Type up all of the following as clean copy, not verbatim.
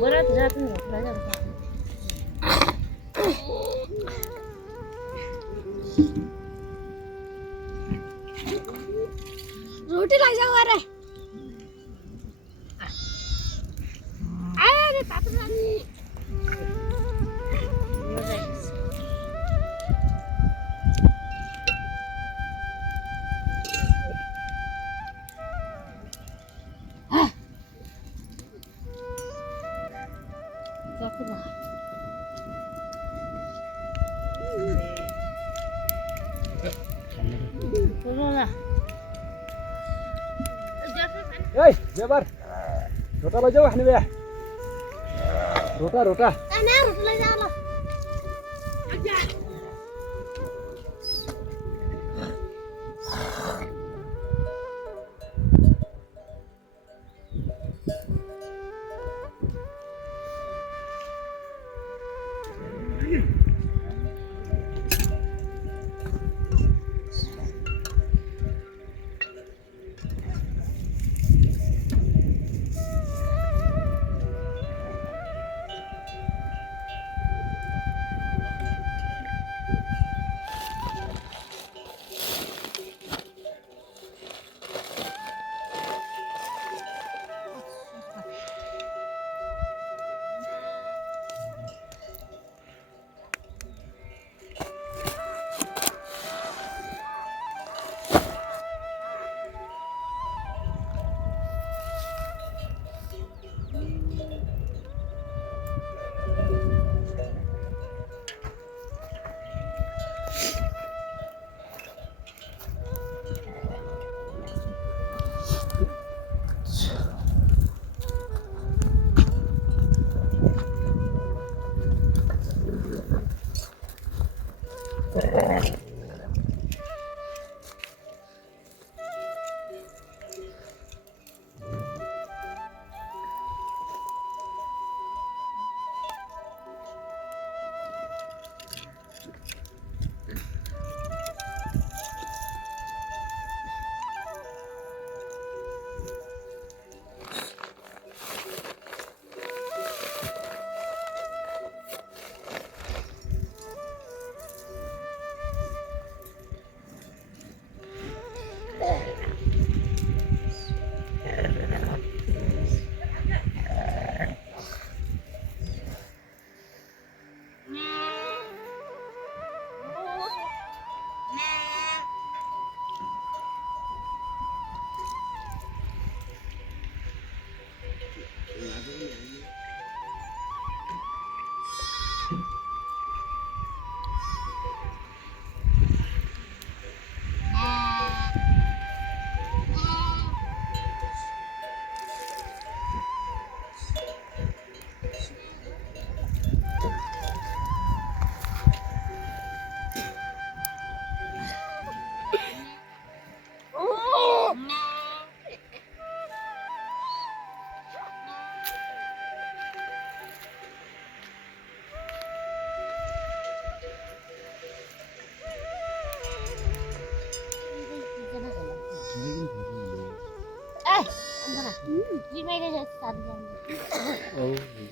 बरात जात नाही राजा रोटी ला जाऊ अरे अरे ताप राणी Hey, Jabar. Rota lo jauh nih, Be. Rota. rota la jalan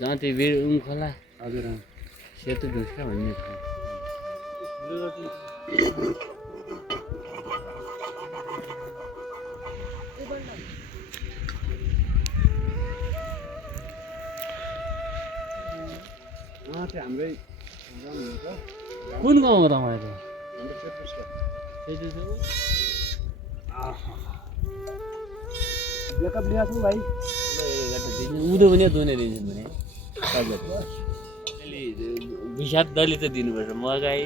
जहाँ त्यो वीर खोला हजुर सेतु ढुस्का भन्ने ठाउँ हाम्रै कुन गाउँ हो तपाईँको ब्याकअप लिएको छु भाइ उँधो पनि दोने दिन्छ भने हिसाब दली त दिनुपर्छ मगाई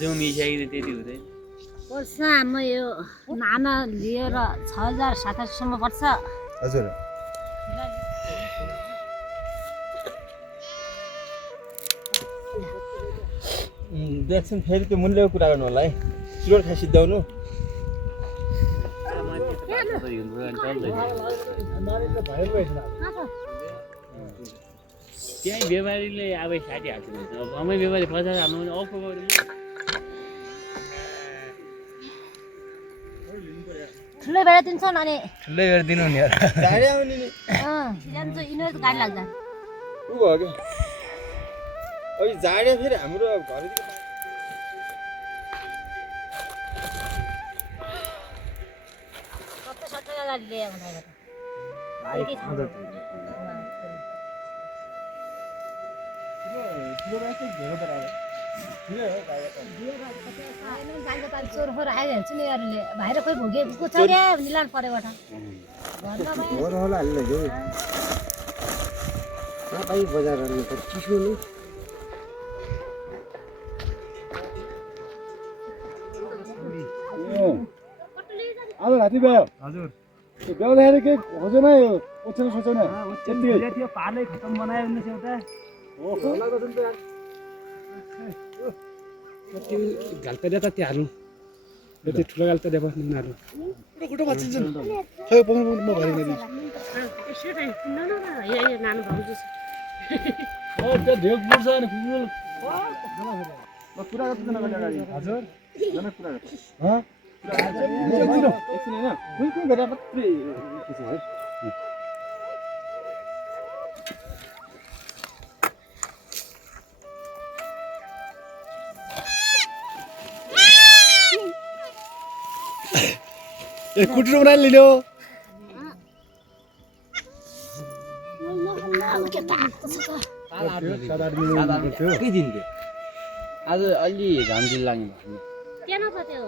जाउँ मिसाइकन त्यति हुँदैन पर्छ म यो नाना लिएर 6,000 7,000 पर्छ हजुर देखिन फेरि त्यो मूल्यको कुरा गर्नु होला है चुरोट खाइ सिद्धाउनु त्यहीँ व्यापारीले अब 60 हाल्छ अमै व्यापारी 50 हाल्नु भने अर्को ठुलो भेडा दिन्छन् अनि ठुलै गरिदिनु नि यार झाडे आउने नि जान्छ यिनीहरू गाडी लाग्छ ऊ भयो क्या अब झाडे फेरि हाम्रो घरदेखि सबै सबै गाडी लिएर आउँदा चोरफोर आयो भने चाहिँ यिनीहरूले भाइर खोइ भोगेको छ क्या निलान परेबाट आज राति भयो हजुर बेहुदाखेरि केही खोजेन यो ओछेन सोचेन त्यो पार्लै खतम बनायो भने एउटा गाल्ता दिए त त्यो हाल्नु त्यो ठुलो गाल्ता दिए बस्नु उनीहरू कुटो बचिन्छन् खै पाउनु म भरि नै दिन्छु त्यो ढेक बुड्छ अनि फुल म पुरा गर्दैन गाडी हजुर जम्मै पुरा गर्छ ह एकछिन हैन कुन गरेर मात्रै के छ है ए कुटुरो बनाएर लियो के दिन्थ्यो आज अलि घाम लाग्ने भयो त्यहाँ नपऱ्यो